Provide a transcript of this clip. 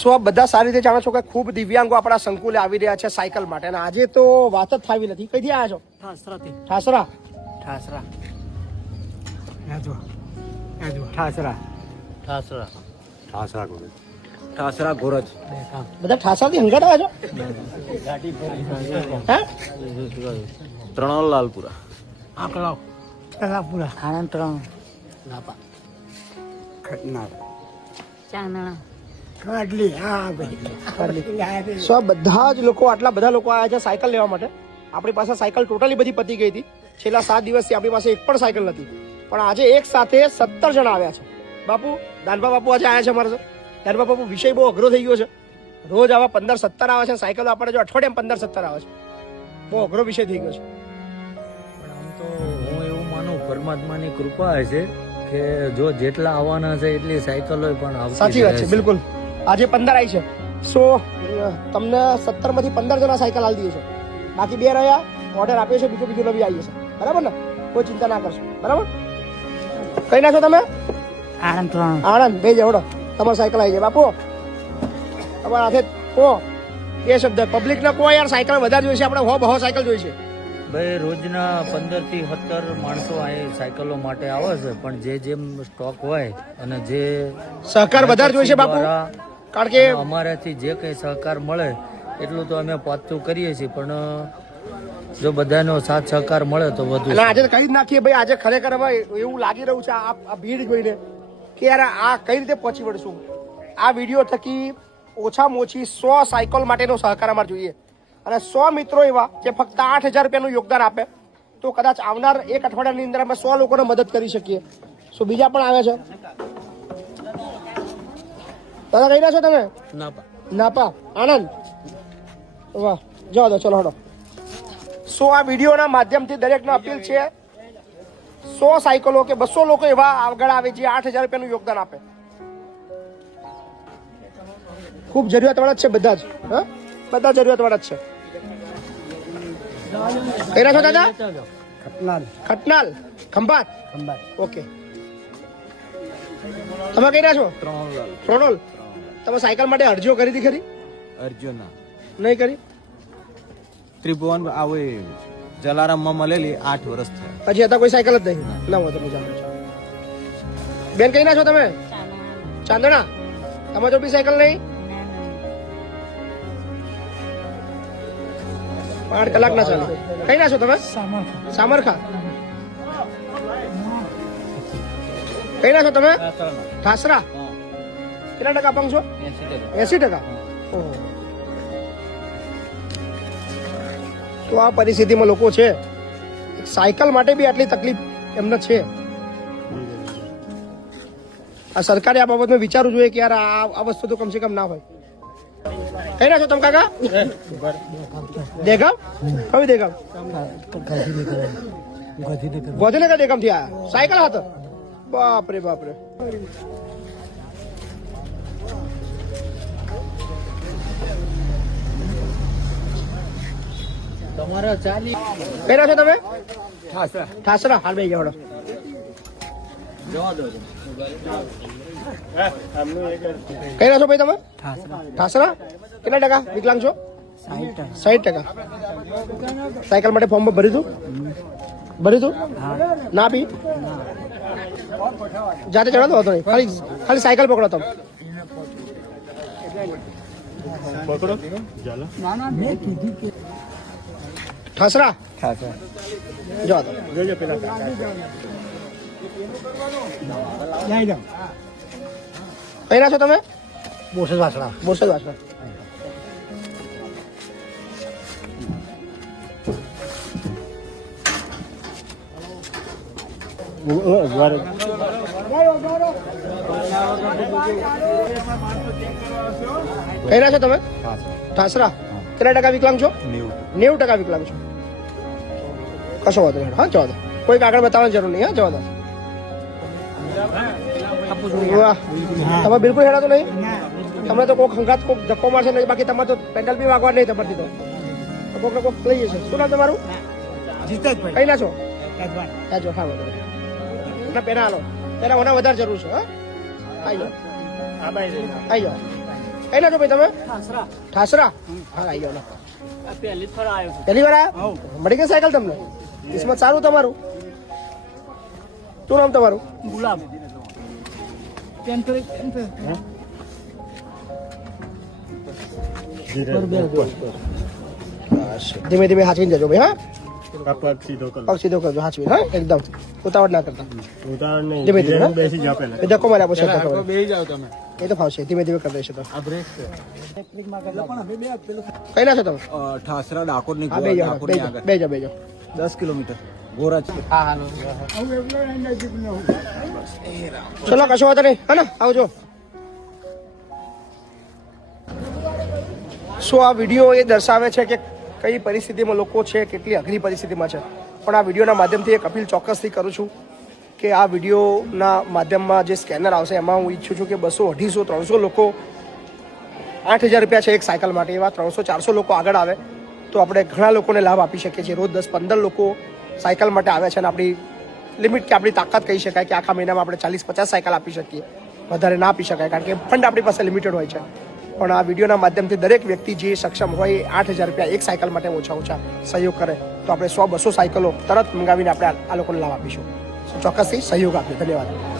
સો બધા સારી રીતે જાણો છો કે ખૂબ દિવ્યાંગો આપણા સંકુલે આવી રહ્યા છે સાયકલ માટે. અને આજે તો વાત જ થાવી નથી. કઈથી આવ્યા છો? ઠાસરાથી. ઠાસરા. ઠાસરા. ઠાસરા. ઠાસરા. ઠાસરા કોલેજ ઠાસરા ગોરજ. બધા ઠાસરાથી હંગાટ આવ્યા છો? હે? ત્રણોલ લાલપુરા આકલાવ લાલપુરા આનંદ ત્રણ લાપા ખટનાર ચાંદણા. કાટલી હા ભાઈ સો આ બધા જ લોકો આટલા બધા લોકો આવ્યા છે સાયકલ લેવા માટે. આપણી પાસે સાયકલ ટોટલી બધી પતી ગઈ હતી. છેલ્લા સાત દિવસથી આપણી પાસે એક પણ સાયકલ નથી. પણ આજે એક સાથે સત્તર જણા આવ્યા છે. બાપુ દાનભા બાપુ આજે આવ્યા છે અમારે દાનભા બાપુ વિષય બહુ અઘરો થઈ ગયો છે. રોજ આવા પંદર સત્તર આવે છે સાયકલ આપણે જો અઠવાડિયામાં પંદર સત્તર આવે છે. બહુ અઘરો વિષય થઈ ગયો છે. પણ આમ તો હું એવું માનું પરમાત્માની કૃપા હશે કે જો જેટલા આવવાના છે એટલી સાયકલો પણ સાચી વાત છે. બિલકુલ. આજે પંદર આવી છે. સો તમને સત્તરમાંથી પંદર જણા સાયકલ આલી દઈએ છે. બાકી બે રહ્યા ઓર્ડર આપ્યો છે બીજું બીજું નવી આવી છે બરાબર ને? કોઈ ચિંતા ના કરશો. બરાબર? કઈ નાખો તમે? આણંદ આણંદ. બે જવડો તમારી સાયકલ આવી જાય. બાપુ તમારા હાથે કો. બે શબ્દ. પબ્લિક ના કો યાર સાયકલ વધારે જોઈશે આપણે હો બહો સાયકલ જોઈશે ભાઈ રોજના પંદરથી સત્તર માણસો અહીં સાયકલો માટે આવે છે. પણ જે જેમ સ્ટોક હોય અને જે સહકાર વધારે જોઈશે બાપુ. કારણ કે અમારાથી જે કંઈ સહકાર મળે એટલું તો અમે પાછું કરીએ છીએ પણ જો બધાનો સાથ સહકાર મળે તો વધુ અને આજે તો કહી જ નાખીએ ભાઈ આજે ખરેખર હવે એવું લાગી રહ્યું છે આ આ ભીડ જોઈને કે યાર આ કઈ રીતે પહોંચી વળશું? આ વીડિયો થકી ઓછામાં ઓછી સો સાયકલ માટેનો સહકાર અમારે જોઈએ. અને સો મિત્રો એવા જે ફક્ત આઠ હજાર રૂપિયાનું યોગદાન આપે તો કદાચ આવનાર એક અઠવાડિયાની અંદર અમે સો લોકોને મદદ કરી શકીએ. સો બીજા પણ આવે છે? દાદા કઈ રહ્યા છો તમે નાપા નાપા આનંદ વાહ જવા દો ચલો હડો સો આ વિડીયોના માધ્યમથી દરેકને અપીલ છે સો સાયકલો કે બસો લોકો એવા આગળ આવે જે આઠ હજાર રૂપિયાનું યોગદાન આપે. ખૂબ જરૂરિયાતવાળા જ છે બધા જ હા? બધા જરૂરિયાતવાળા જ છે. કઈ રહ્યા છો દાદા? ખટનાર ખટનાલ ખંભાત. ખંભાત. ઓકે. તમે કઈ રહ્યા છો? ત્રણોલ. લાલ ત્રોણોલ. તમે સાયકલ માટે અરજીઓ કરી હતી ખરી? અર્જુના નહીં કરી? ત્રિભુવન આવે જલારામમાં મળેલી આઠ વર્ષ થયા. પછી હતા કોઈ સાયકલ જ નહીં. ના હોય તો જાણો છો. બેન કઈ ના છો તમે? ચાંદણા. તમે જો બી સાયકલ નહીં? આઠ કલાક ના ચાલે. કઈ ના છો તમે? સામરખા. કઈ ના છો તમે? ઠાસરા કેટલા ટકા અપાંગ છો એસી ટકા. ઓહો. તો આ પરિસ્થિતિમાં લોકો છે સાયકલ માટે બી આટલી તકલીફ એમને છે. આ સરકારે આ બાબતમાં વિચારવું જોઈએ કે યાર આ વસ્તુ તો કમસે કમ ના હોય. કઈ છો તમે કાકા? દેગામ? કયું દેગામ? ગોધીનગર દેગામથી આયા. સાયકલ હાથ? બાપરે બાપરે. તમારા ચાલી છો તમે? ઠાસરા. હાલ બે ગયા કઈ રહ્યા છો ભાઈ તમે? ઠાસરા. કેટલા ટકા વિકલાંગ છો? સાઠ ટકા. સાયકલ માટે ફોર્મ ભર્યું દઉં ભર્યું દઉં ના પી જાતે ચડાતો હતો નહીં ખાલી ખાલી સાયકલ પકડો તમે. ઠાસરા જો તો જોજો પેલા જઈ જાઓ ના છો તમે બોસદ વાસણા બોસદ વાસણા કઈ છો તમે? ઠાસરા કેટલા ટકા વિકલાંગ છો? નેવું ટકા. વિકલાંગ છો. કશો વાંધો નહીં હા જવા દો. કોઈ કાગળ બતાવવાની જરૂર નહીં હા જવા દો. તમે બિલકુલ હેરાતો નહીં? તમને તો કોઈક હંગાત કોઈક ધક્કો મારશે નહીં બાકી તમારે તો પેન્ડલ બી વાગવા નહીં તમારથી તો. તો કોઈક ને કોઈક લઈ જશે. શું નામ તમારું? કઈ ના છો? હા જો હા હાલો. પેલા મને વધારે જરૂર છે હા. આવી જાઓ. આ બાઈ આવી જાઓ. કઈ ના છો ભાઈ તમે? ઠાસરા. હા આવી ગયો લો. પહેલી આવ્યો વાર આયા? મળી ગઈ સાયકલ તમને? કિસ્મત સારું તમારું? શું નામ તમારું? ગુલાબ. ધીમે ધીમે હાચવીને જજો ભાઈ હા? કપાટ સીધો કરો. પગ સીધો કરજો હાચવીને હા એકદમ. ઉતાવળ ના કરતા. ઉતાવળ નહીં. ધીમે ધીમે, બેસી જાઓ પહેલા એ ધક્કો માર્યા પછી ધક્કો માર્યો. બે જાઓ તમે. એ તો ફાવશે. ધીમે ધીમે કરી દઈશું તો. આ બ્રેક છે. કઈ ના છો તમે ઠાસરા ડાકોરની હા બે જાઓ બે જાઓ બે જાઓ દસ કિલોમીટર. ગોરા છે. હા હા ચલો કશો વાત નહીં. હા આવજો. શું આ વીડિયો એ દર્શાવે છે કે કઈ પરિસ્થિતિમાં લોકો છે, કેટલી અઘરી પરિસ્થિતિમાં છે. પણ આ વિડીયોના માધ્યમથી એક અપીલ ચોક્કસથી કરું છું કે આ વિડીયોના માધ્યમમાં જે સ્કેનર આવશે, એમાં હું ઈચ્છું છું કે બસો, અઢીસો, ત્રણસો લોકો આઠ હજાર રૂપિયા છે એક સાયકલ માટે, એવા ત્રણસો, ચારસો લોકો આગળ આવે, તો આપણે ઘણા લોકોને લાભ આપી શકીએ છીએ. રોજ દસ, પંદર લોકો સાયકલ માટે આવે છે અને આપણી લિમિટ કે આપણી તાકાત કહી શકાય કે આખા મહિનામાં આપણે ચાલીસ, પચાસ સાયકલ આપી શકીએ. વધારે ના આપી શકાય, કારણ કે ફંડ આપણી પાસે લિમિટેડ હોય છે. પણ આ વિડીયોના માધ્યમથી દરેક વ્યક્તિ જે સક્ષમ હોય આઠ હજાર રૂપિયા એક સાયકલ માટે ઓછા ઓછા સહયોગ કરે. તો આપણે સો બસો સાયકલો તરત મંગાવીને આપણે આ લોકોને લાભ આપીશું. ચોક્કસથી સહયોગ આપ્યો ધન્યવાદ.